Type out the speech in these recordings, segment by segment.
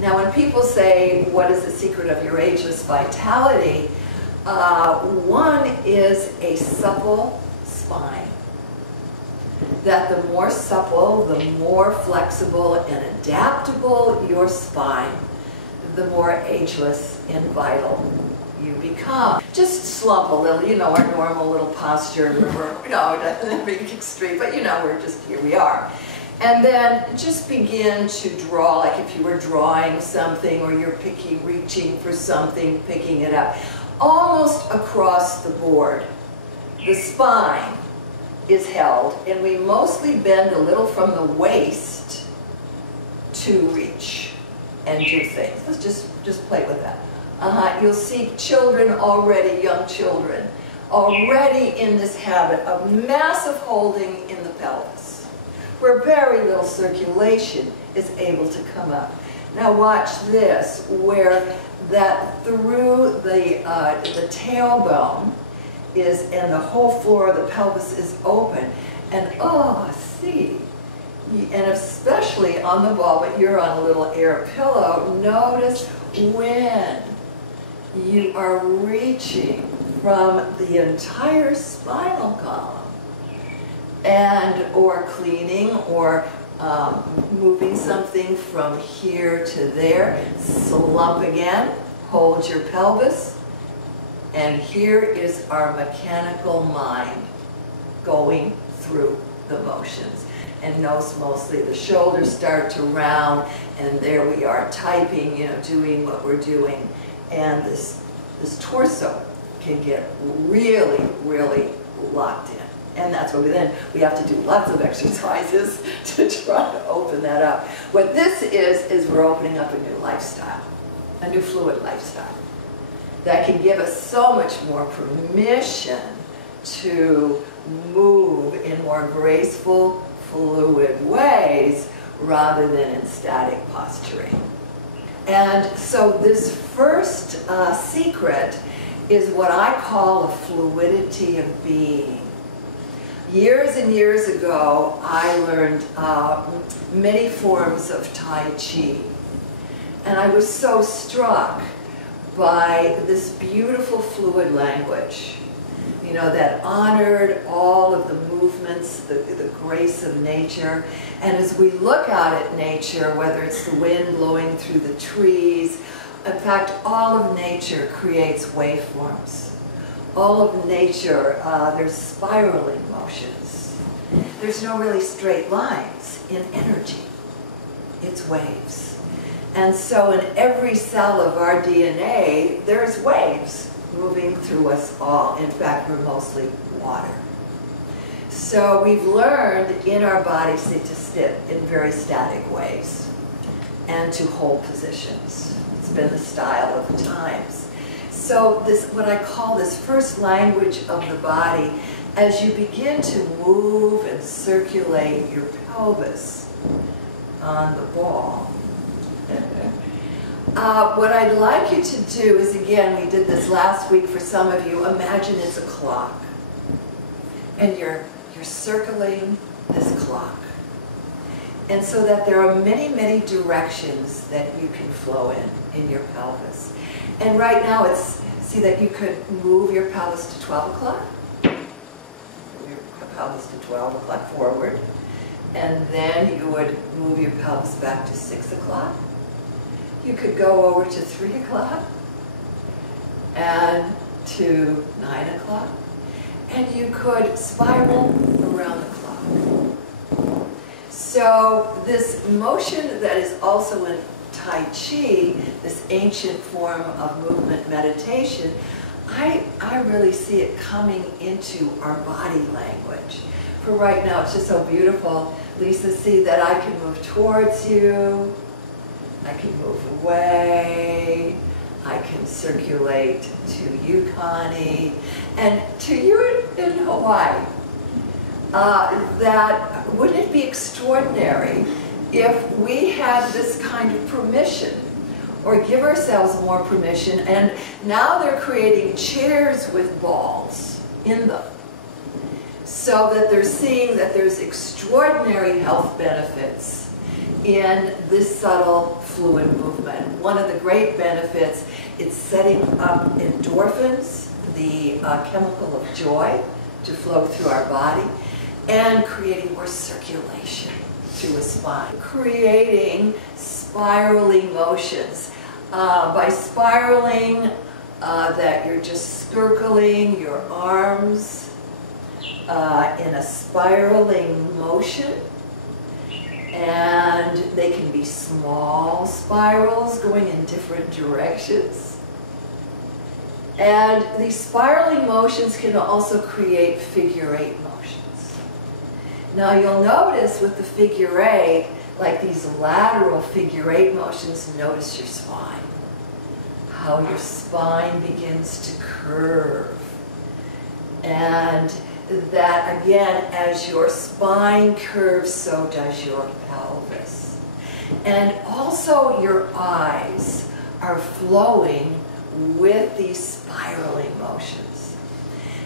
Now when people say, what is the secret of your ageless vitality? One is a supple spine. That the more supple, the more flexible and adaptable your spine, the more ageless and vital you become. Just slump a little, you know, our normal little posture, you know, doesn't be extreme, but you know, we're just, here we are. And then just begin to draw, like if you were drawing something or you're reaching for something, picking it up. Almost across the board, the spine is held, and we mostly bend a little from the waist to reach and do things. Let's just play with that. You'll see children already, young children, already in this habit of massive holding in the pelvis, where very little circulation is able to come up. Now watch this, where that through the tailbone is, and the whole floor of the pelvis is open, and oh, see, and especially on the ball, but you're on a little air pillow, notice when you are reaching from the entire spinal column, and or cleaning or moving something from here to there, slump again, hold your pelvis, and here is our mechanical mind going through the motions. And notice mostly the shoulders start to round, and there we are typing, you know, doing what we're doing. And this torso can get really, really locked in. And that's what we have to do lots of exercises to try to open that up. What this is we're opening up a new lifestyle, a new fluid lifestyle that can give us so much more permission to move in more graceful, fluid ways rather than in static posturing. And so this first secret is what I call a fluidity of being. Years and years ago, I learned many forms of Tai Chi. And I was so struck by this beautiful fluid language, you know, that honored all of the movements, the grace of nature. And as we look out at nature, whether it's the wind blowing through the trees, in fact, all of nature creates waveforms. All of nature, there's spiraling motions. There's no really straight lines in energy. It's waves. And so in every cell of our DNA, there's waves moving through us all. In fact, we're mostly water. So we've learned in our bodies to sit in very static ways and to hold positions. It's been the style of the times. So this, what I call this first language of the body, as you begin to move and circulate your pelvis on the ball, what I'd like you to do is, again, we did this last week for some of you, imagine it's a clock. And you're circling this clock. And so that there are many, many directions that you can flow in your pelvis. And right now it's, see that you could move your pelvis to 12 o'clock. Move your pelvis to 12 o'clock forward. And then you would move your pelvis back to 6 o'clock. You could go over to 3 o'clock and to 9 o'clock. And you could spiral around the clock. So this motion that is also in Tai Chi, this ancient form of movement meditation, I really see it coming into our body language. For right now, it's just so beautiful. Lisa, see that I can move towards you, I can move away, I can circulate to you, Connie, and to you in Hawaii. That wouldn't it be extraordinary if we had this kind of permission, or give ourselves more permission, and now they're creating chairs with balls in them, so that they're seeing that there's extraordinary health benefits in this subtle fluid movement. One of the great benefits, it's setting up endorphins, the chemical of joy, to flow through our body, and creating more circulation through the spine. Creating spiraling motions. By spiraling, that you're just circling your arms in a spiraling motion. And they can be small spirals going in different directions. And these spiraling motions can also create figure-8 motions. Now you'll notice with the figure-8, like these lateral figure-8 motions, notice your spine. How your spine begins to curve. And that again, as your spine curves, so does your pelvis. And also your eyes are flowing with these spiraling motions.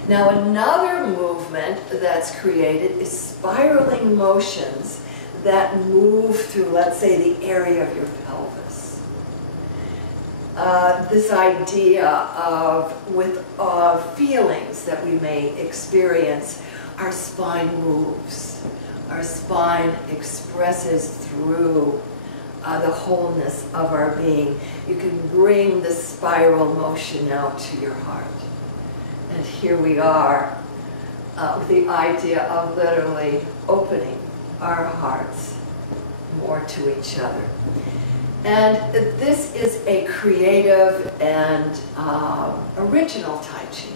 Now another movement that's created is spiraling motions that move through, let's say, the area of your pelvis. This idea of feelings that we may experience, our spine moves. Our spine expresses through the wholeness of our being. You can bring the spiral motion out to your heart. And here we are with the idea of literally opening our hearts more to each other. And this is a creative and original Tai Chi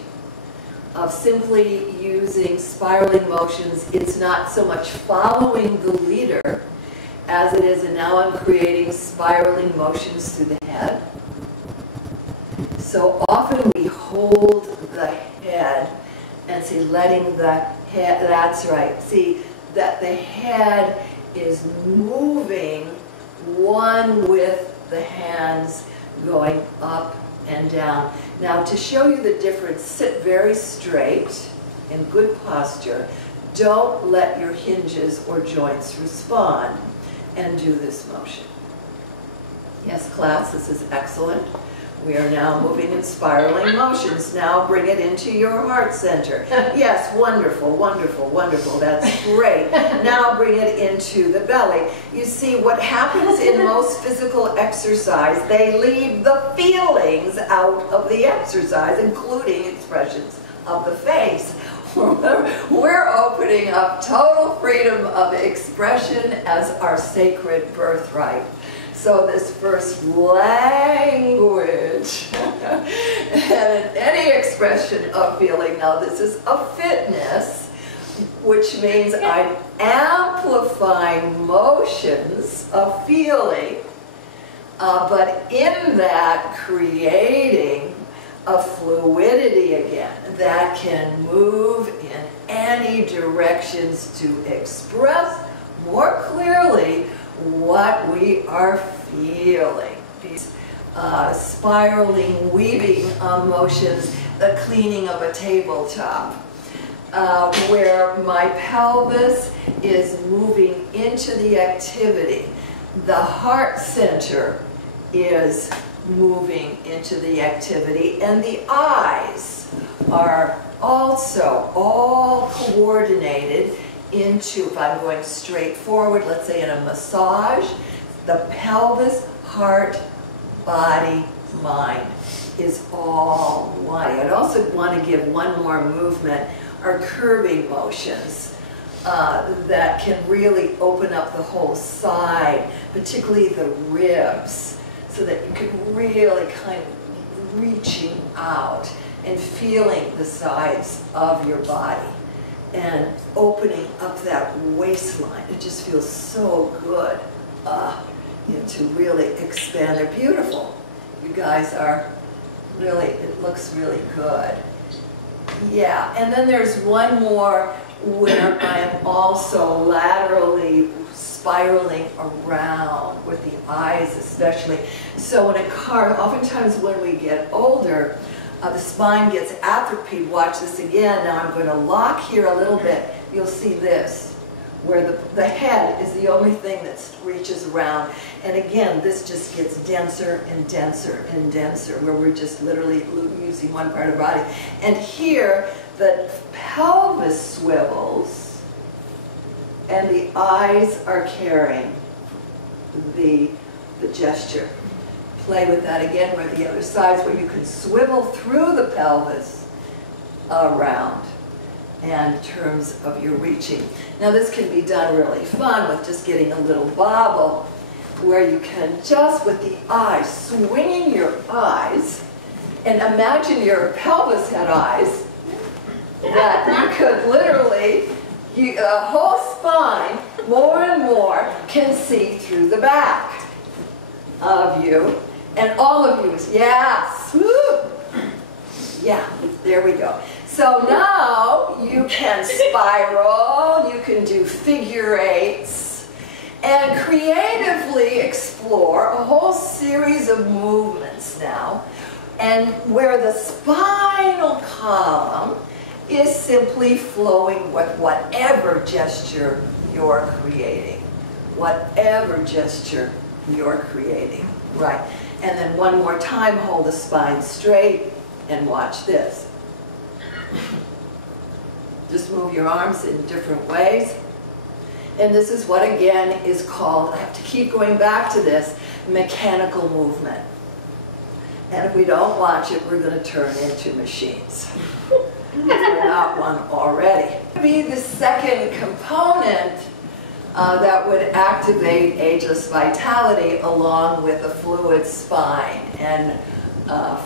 of simply using spiraling motions. It's not so much following the leader as it is, and now I'm creating spiraling motions through the head. So often we hold the head and see, letting the head, that's right, see that the head is moving one with the hands going up and down. Now to show you the difference, sit very straight in good posture. Don't let your hinges or joints respond, and do this motion. Yes, class, this is excellent. We are now moving in spiraling motions. Now bring it into your heart center. Yes, wonderful, wonderful, wonderful. That's great. Now bring it into the belly. You see, what happens in most physical exercise, they leave the feelings out of the exercise, including expressions of the face. We're opening up total freedom of expression as our sacred birthright. So this first language and any expression of feeling, now this is a fitness, which means I'm amplifying motions of feeling, but in that creating a fluidity again that can move in any directions to express more clearly what we are feeling. These spiraling, weaving motions, the cleaning of a tabletop, where my pelvis is moving into the activity. The heart center is moving into the activity, and the eyes are also all coordinated into, if I'm going straight forward, let's say in a massage, the pelvis, heart, body, mind is all one. I'd also want to give one more movement, our curving motions that can really open up the whole side, particularly the ribs, so that you can really kind of reaching out and feeling the sides of your body and opening up that waistline. It just feels so good to really expand. They're beautiful. You guys are really, it looks really good. Yeah, and then there's one more where I am also laterally spiraling around with the eyes especially. So in a car, oftentimes when we get older, the spine gets atrophied. Watch this again. Now I'm going to lock here a little bit. You'll see this. where the head is the only thing that reaches around. And again, this just gets denser and denser and denser, where we're just literally using one part of the body. And here, the pelvis swivels, and the eyes are carrying the gesture. Play with that again, where the other sides, where you can swivel through the pelvis around, and in terms of your reaching. Now this can be done really fun with just getting a little bobble, where you can just, with the eyes, swinging your eyes, and imagine your pelvis had eyes, that you could literally, the whole spine, more and more, can see through the back of you. And all of you, yes, woo! Yeah, there we go. So now you can spiral, you can do figure eights, and creatively explore a whole series of movements now, and where the spinal column is simply flowing with whatever gesture you're creating. Whatever gesture you're creating, right? And then one more time, hold the spine straight and watch this. Just move your arms in different ways. And this is what again is called, I have to keep going back to this, mechanical movement. And if we don't watch it, we're going to turn into machines. If we're not one already. Be the second component that would activate ageless vitality, along with a fluid spine and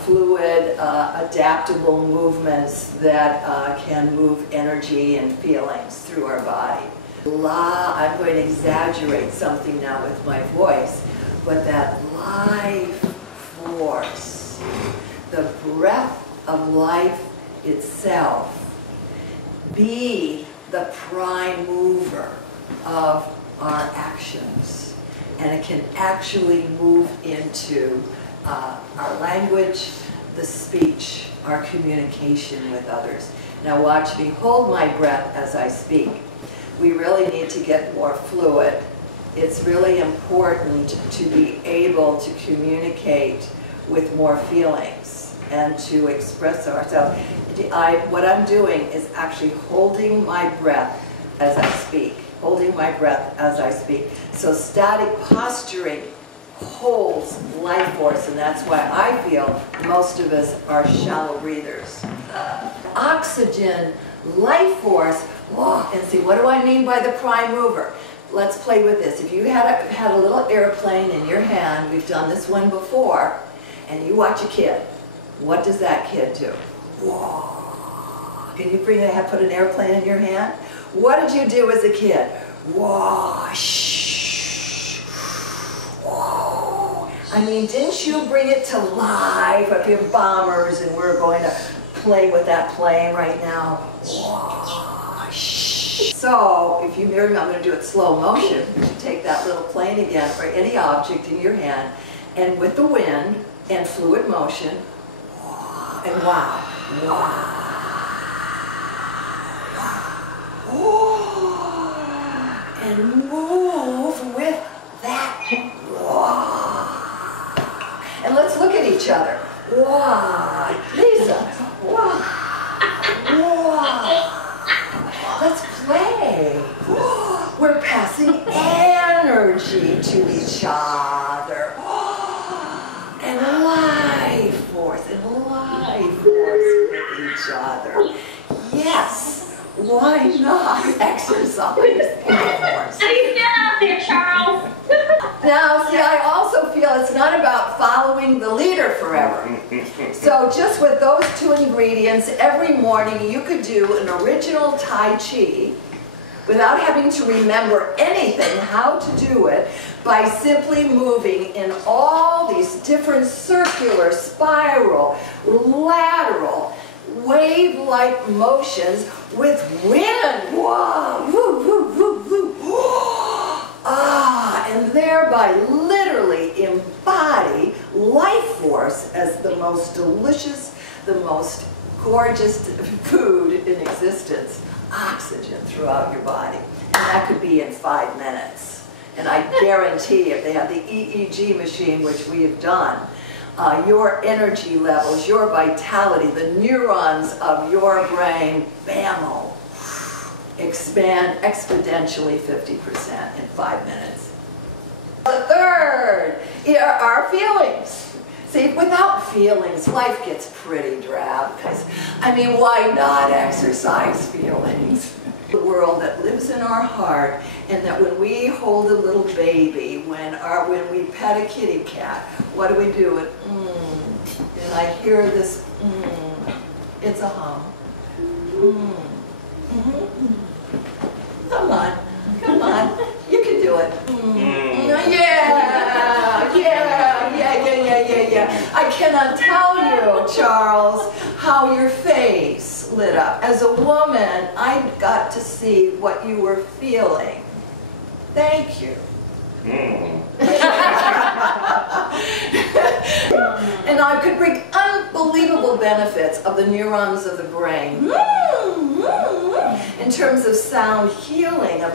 fluid, adaptable movements that can move energy and feelings through our body. I'm going to exaggerate something now with my voice, but that life force, the breath of life itself, be the prime mover of our actions. And it can actually move into our language, the speech, our communication with others. Now watch me hold my breath as I speak. We really need to get more fluid. It's really important to be able to communicate with more feelings and to express ourselves. What I'm doing is actually holding my breath as I speak. Holding my breath as I speak. So static posturing holds life force, and that's why I feel most of us are shallow breathers. Oxygen, life force, and see, what do I mean by the prime mover? Let's play with this. If you had a little airplane in your hand, we've done this one before, and you watch a kid, what does that kid do? Whoa. Can you put an airplane in your hand? What did you do as a kid? Whoosh. Whoa. I mean, didn't you bring it to life? If you're bombers, and we're going to play with that plane right now. Whoosh. So, if you remember, I'm going to do it slow motion. You take that little plane again, or any object in your hand, and with the wind and fluid motion, and wow. Wow. And move with that. And let's look at each other. Lisa. Let's play. We're passing energy to each other. And life force with each other. Yes. Why not exercise life force? How do you feel out there, Charles? Now, see, I also feel it's not about following the leader forever. So just with those two ingredients, every morning you could do an original Tai Chi without having to remember anything, how to do it, by simply moving in all these different circular, spiral, lateral, wave-like motions with wind. Whoa, woo, woo, woo, woo. And thereby literally embody life force as the most delicious, the most gorgeous food in existence. Oxygen throughout your body. And that could be in 5 minutes. And I guarantee if they have the EEG machine, which we have done, your energy levels, your vitality, the neurons of your brain, bam, expand exponentially 50% in 5 minutes. The third are our feelings. See, without feelings, life gets pretty drab, because, I mean, why not exercise feelings? The world that lives in our heart, and that when we hold a little baby, when we pet a kitty cat, what do we do? And I hear this, it's a hum. Come on, come on, you can do it. Yeah. I cannot tell you, Charles, how your face lit up. As a woman, I got to see what you were feeling. Thank you. And I could bring unbelievable benefits of the neurons of the brain in terms of sound healing, of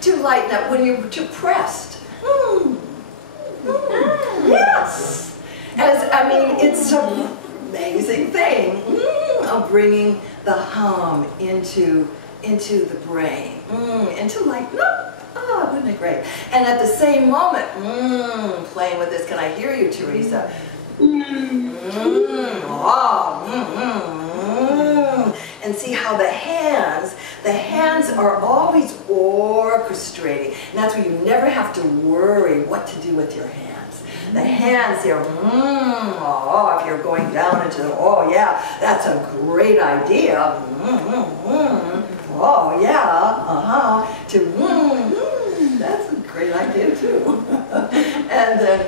to lighten up when you're depressed. Yes. I mean, it's an amazing thing of bringing the hum into the brain, into like, wouldn't it great? And at the same moment, playing with this, can I hear you, Teresa? And see how the hands are always orchestrating. And that's where you never have to worry what to do with your hands. The hands here, if you're going down into the, yeah, that's a great idea. That's a great idea too. And then,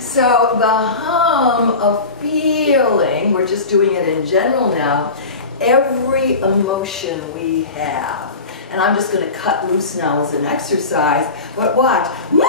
so the hum of feeling, we're just doing it in general now, every emotion we have. And I'm just going to cut loose now as an exercise, but watch. We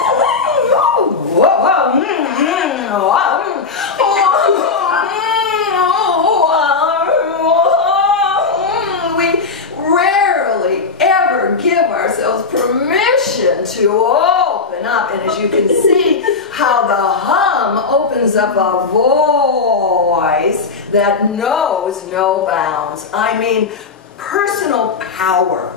rarely ever give ourselves permission to open up. And as you can see, how the hum opens up a voice that knows no bounds. I mean, personal power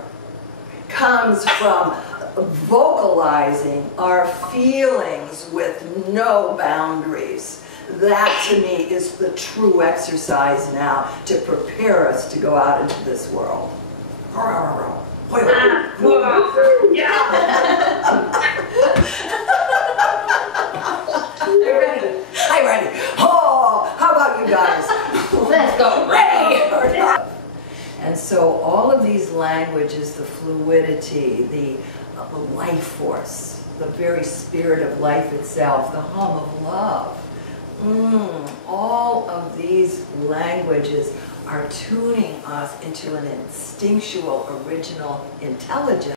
comes from vocalizing our feelings with no boundaries. That to me is the true exercise now to prepare us to go out into this world. I'm ready. Oh, how about you guys? Let's go. Ready or not? And so all of these languages, the fluidity, the life force, the very spirit of life itself, the hum of love, all of these languages are tuning us into an instinctual, original intelligence.